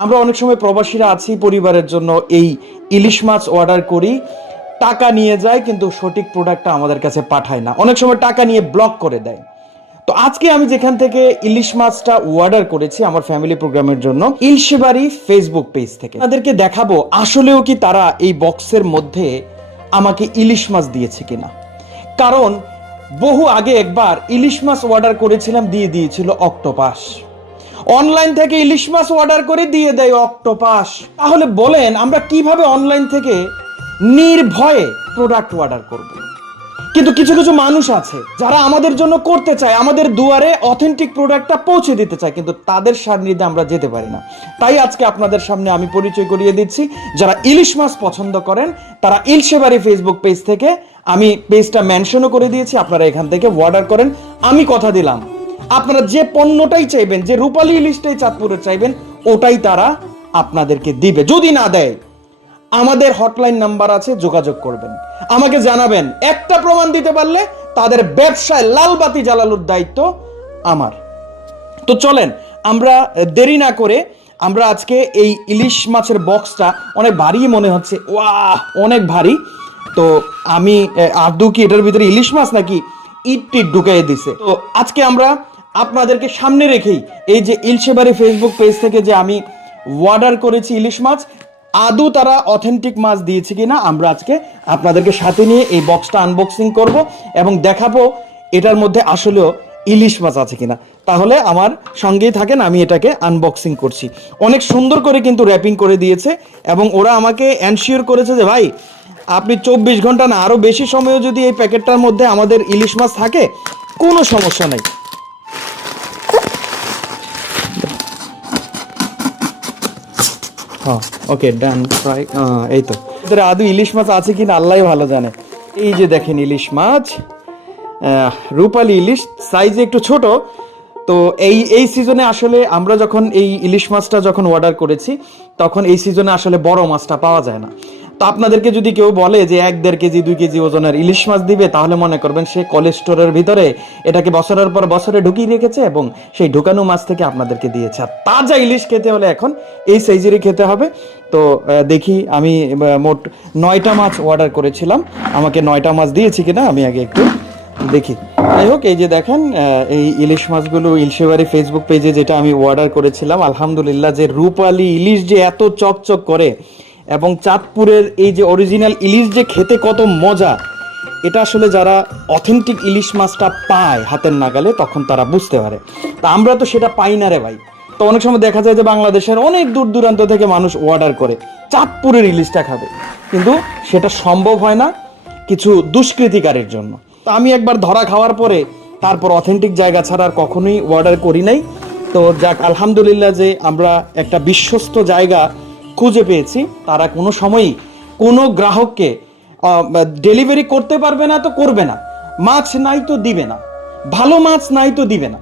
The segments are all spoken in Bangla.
আমরা অনেক সময় প্রবাসীরা আছি পরিবারের জন্য এই ইলিশ মাছ অর্ডার করি, টাকা নিয়ে যায় কিন্তু সঠিক প্রোডাক্টটা আমাদের কাছে পাঠায় না। অনেক সময় টাকা নিয়ে ব্লক করে দেয়। তো আজকে আমি যেখান থেকে ইলিশ মাছটা অর্ডার করেছি আমার ফ্যামিলি প্রোগ্রামের জন্য, ইলশেবাড়ি ফেসবুক পেজ থেকে। তাদেরকে দেখাবো, আসলেও কি তারা এই বক্সের মধ্যে আমাকে ইলিশ মাছ দিয়েছে কিনা? কারণ বহু আগে একবার ইলিশ মাছ অর্ডার করেছিলাম, দিয়ে দিয়েছিল অক্টোপাস। অনলাইন থেকে ইলিশ মাছ অর্ডার করে দিয়ে দেয় অক্টোপাস তাহলে বলেন, আমরা কীভাবে অনলাইন থেকে নির্ভয়ে প্রোডাক্ট অর্ডার করব? কিন্তু কিছু কিছু মানুষ আছে, যারা আমাদের জন্য করতে চায়, আমাদের দুয়ারে অথেন্টিক প্রোডাক্টটা পৌঁছে দিতে চায়, কিন্তু তাদের সান্নিধ্যে আমরা যেতে পারি না। তাই আজকে আপনাদের সামনে আমি পরিচয় করিয়ে দিচ্ছি, যারা ইলিশ মাছ পছন্দ করেন, তারা ইলশেবাড়ি ফেসবুক পেজ থেকে আমি পেজটা মেনশনও করে দিয়েছি, আপনারা এখান থেকে অর্ডার করেন। আমি কথা দিলাম। আপনারা যে পণ্যটাই চাইবেন, যে রূপালী ইলিশটাই চাঁদপুরে চাইবেন, ওটাই তারা আপনাদেরকে দিবে। যদি না দেয়, আমাদের হটলাইন নাম্বার আছে, যোগাযোগ করবেন। আমাকে জানাবেন, একটা প্রমাণ দিতে পারলে তাদের ব্যবসায় লাল বাতি জ্বালানোর দায়িত্ব আমার। তো চলেন, আমরা দেরি না করে আমরা আজকে এই ইলিশ মাছের বক্সটা অনেক ভারী মনে হচ্ছে। ওয়াহ, অনেক ভারী। তো আমি আদৌ কি এটার ভিতরে ইলিশ মাছ নাকি ইট টিট ঢুকাই দিছে? তো আজকে আমরা আপনাদেরকে সামনে রেখেই এই যে ইলশেবাড়ি ফেসবুক পেজ থেকে যে আমি অর্ডার করেছি ইলিশ মাছ, আদৌ তারা অথেন্টিক মাছ দিয়েছে কিনা আমরা আজকে আপনাদেরকে সাথে নিয়ে এই বক্সটা আনবক্সিং করব এবং দেখাবো এটার মধ্যে আসলেও ইলিশ মাছ আছে কিনা। তাহলে আমার সঙ্গেই থাকেন, আমি এটাকে আনবক্সিং করছি। অনেক সুন্দর করে কিন্তু র্যাপিং করে দিয়েছে এবং ওরা আমাকে অ্যানশিওর করেছে যে, ভাই, আপনি চব্বিশ ঘণ্টা না আরও বেশি সময়ও যদি এই প্যাকেটটার মধ্যে আমাদের ইলিশ মাছ থাকে, কোনো সমস্যা নেই। হ্যাঁ ওকে ডান ফ্রাই এই তো। ভিতরে আদৌ ইলিশ মাছ আছে কিনা আল্লাহ ভালো জানে। এই যে দেখেন ইলিশ মাছ রূপালী ইলিশ সাইজে একটু ছোট। তো এই এই সিজনে আসলে আমরা যখন এই ইলিশ মাছটা যখন অর্ডার করেছি, তখন এই সিজনে আসলে বড় মাছটা পাওয়া যায় না। তো আপনাদেরকে যদি কেউ বলে যে এক দেড় কেজি, দুই কেজি ওজনের ইলিশ মাছ দিবে, তাহলে মনে করবেন সে কোলেস্টোরের ভিতরে এটাকে বছরের পর বছরে ঢুকিয়ে রেখেছে এবং সেই ঢুকানো মাছ থেকে আপনাদেরকে দিয়েছে। আর তাজা ইলিশ খেতে হলে এখন এই সাইজেরই খেতে হবে। তো দেখি আমি মোট নয়টা মাছ অর্ডার করেছিলাম। আমাকে নয়টা মাছ দিয়েছি কিনা আমি আগে একটু দেখি। যাই হোক, এই যে দেখেন এই ইলিশ মাছগুলো ইলশেবাড়ি ফেসবুক পেজে যেটা আমি অর্ডার করেছিলাম, আলহামদুলিল্লাহ যে রূপালি ইলিশ যে এত চকচক করে এবং চাঁদপুরের এই যে অরিজিনাল ইলিশ যে খেতে কত মজা, এটা আসলে যারা অথেন্টিক ইলিশ মাছটা পায় হাতের নাগালে, তখন তারা বুঝতে পারে। তা আমরা তো সেটা পাই না রে ভাই। তো অনেক সময় দেখা যায় যে বাংলাদেশের অনেক দূর দূরান্ত থেকে মানুষ অর্ডার করে, চাঁদপুরের ইলিশটা খাবে। কিন্তু সেটা সম্ভব হয় না কিছু দুষ্কৃতিকারের জন্য। তো আমি একবার ধরা খাওয়ার পরে, তারপর অথেন্টিক জায়গা ছাড়া আর কখনোই অর্ডার করি নাই। তো যাক, আলহামদুলিল্লাহ যে আমরা একটা বিশ্বস্ত জায়গা খুঁজে পেয়েছি। তারা কোনো সময়ই কোনো গ্রাহককে ডেলিভারি করতে পারবে না তো করবে না। মাছ নাই তো দিবে না। ভালো মাছ নাই তো দিবে না।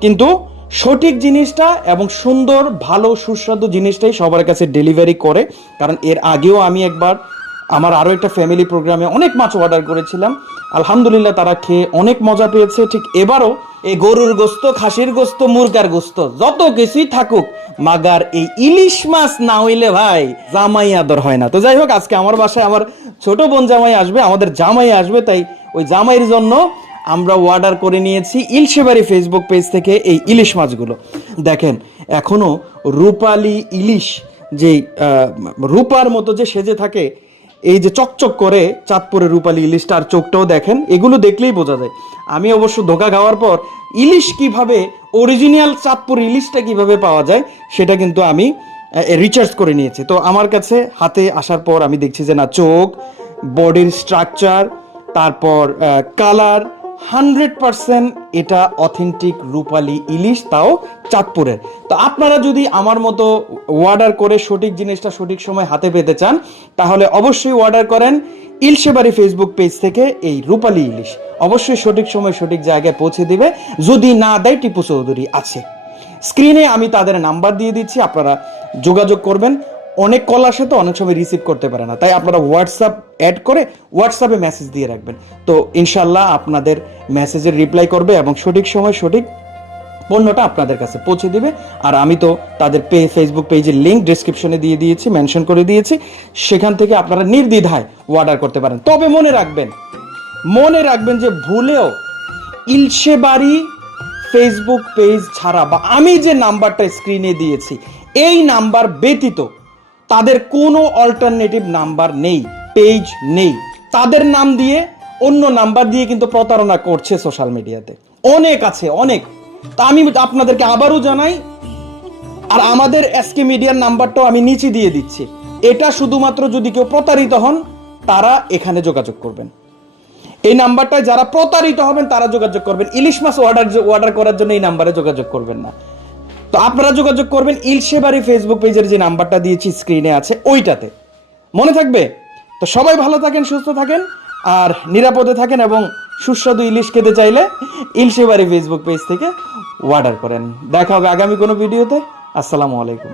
কিন্তু সঠিক জিনিসটা এবং সুন্দর, ভালো, সুস্বাদু জিনিসটাই সবার কাছে ডেলিভারি করে। কারণ এর আগেও আমি একবার আমার আরও একটা ফ্যামিলি প্রোগ্রামে অনেক মাছ অর্ডার করেছিলাম। আলহামদুলিল্লাহ তারা খেয়ে অনেক মজা পেয়েছে। ঠিক এবারও এই গরুর গোস্ত, খাসির গোস্ত, মুরগার গোস্ত, যত কিছুই থাকুক, মাগার এই ইলিশ মাছ না হইলে ভাই জামাই আদর হয় না। তো যাই হোক, আজকে আমার বাসায় আমার ছোট বোন জামাই আসবে, আমাদের জামাই আসবে, তাই ওই জামাইয়ের জন্য আমরা অর্ডার করে নিয়েছি ইলশেবাড়ি ফেসবুক পেজ থেকে এই ইলিশ মাছগুলো। দেখেন, এখনও রূপালি ইলিশ যে রূপার মতো যে সেজে থাকে এই যে চকচক করে চাঁদপুরের রূপালি ইলিশটা আর চোখটাও দেখেন, এগুলো দেখলেই বোঝা যায়। আমি অবশ্য ধোকা খাওয়ার পর ইলিশ কীভাবে অরিজিনাল চাঁদপুর ইলিশটা কীভাবে পাওয়া যায়, সেটা কিন্তু আমি রিচার্জ করে নিয়েছি। তো আমার কাছে হাতে আসার পর আমি দেখছি যে না, চোখ বডির স্ট্রাকচার তারপর কালার হান্ড্রেড পার্সেন্ট এটা অথেন্টিক রূপালী ইলিশ, তাও চাঁদপুরের। তো আপনারা যদি আমার মতো অর্ডার করে সঠিক জিনিসটা সঠিক সময় হাতে পেতে চান, তাহলে অবশ্যই অর্ডার করেন ইলশেবাড়ি ফেসবুক পেজ থেকে এই রূপালী ইলিশ। অবশ্যই সঠিক সময় সঠিক জায়গায় পৌঁছে দিবে। যদি না দেয়, টিপু চৌধুরী আছে। স্ক্রিনে আমি তাদের নাম্বার দিয়ে দিচ্ছি, আপনারা যোগাযোগ করবেন। অনেক কল আসে তো, অনেক সময় রিসিভ করতে পারে না। তাই আপনারা হোয়াটসঅ্যাপ অ্যাড করে হোয়াটসঅ্যাপে মেসেজ দিয়ে রাখবেন। তো ইনশাল্লাহ আপনাদের মেসেজের রিপ্লাই করবে এবং সঠিক সময় সঠিক পণ্যটা আপনাদের কাছে পৌঁছে দিবে। আর আমি তো তাদের পে ফেসবুক পেজের লিঙ্ক ডিসক্রিপশনে দিয়ে দিয়েছি মেনশন করে দিয়েছি। সেখান থেকে আপনারা নির্দ্বিধায় অর্ডার করতে পারেন। তবে মনে রাখবেন মনে রাখবেন যে ভুলেও ইলশে বাড়ি ফেসবুক পেজ ছাড়া বা আমি যে নাম্বারটা স্ক্রিনে দিয়েছি, এই নাম্বার ব্যতীত তাদের কোনো অল্টারনেটিভ নাম্বার নেই পেজ নেই। তাদের নাম দিয়ে অন্য নাম্বার দিয়ে কিন্তু প্রতারণা করছে সোশ্যাল মিডিয়াতে অনেক আছে, অনেক। তা আমি আপনাদেরকে আবারও জানাই, আর আমাদের এসকে মিডিয়ার নাম্বারটাও আমি নিচে দিয়ে দিচ্ছি। এটা শুধুমাত্র যদি কেউ প্রতারিত হন, তারা এখানে যোগাযোগ করবেন। এই নাম্বারটায় যারা প্রতারিত হবেন, তারা যোগাযোগ করবেন। ইলিশ মাছ অর্ডার অর্ডার করার জন্য এই নাম্বারে যোগাযোগ করবেন না। তো আপনারা যোগাযোগ করবেন ইলশেবাড়ি ফেসবুক পেজের যে নাম্বারটা দিয়েছি স্ক্রিনে আছে, ওইটাতে। মনে থাকবে? তো সবাই ভালো থাকেন, সুস্থ থাকেন, আর নিরাপদে থাকেন এবং সুস্বাদু ইলিশ খেতে চাইলে ইলশেবাড়ি ফেসবুক পেজ থেকে অর্ডার করেন। দেখা হবে আগামী কোনো ভিডিওতে আসসালামু আলাইকুম।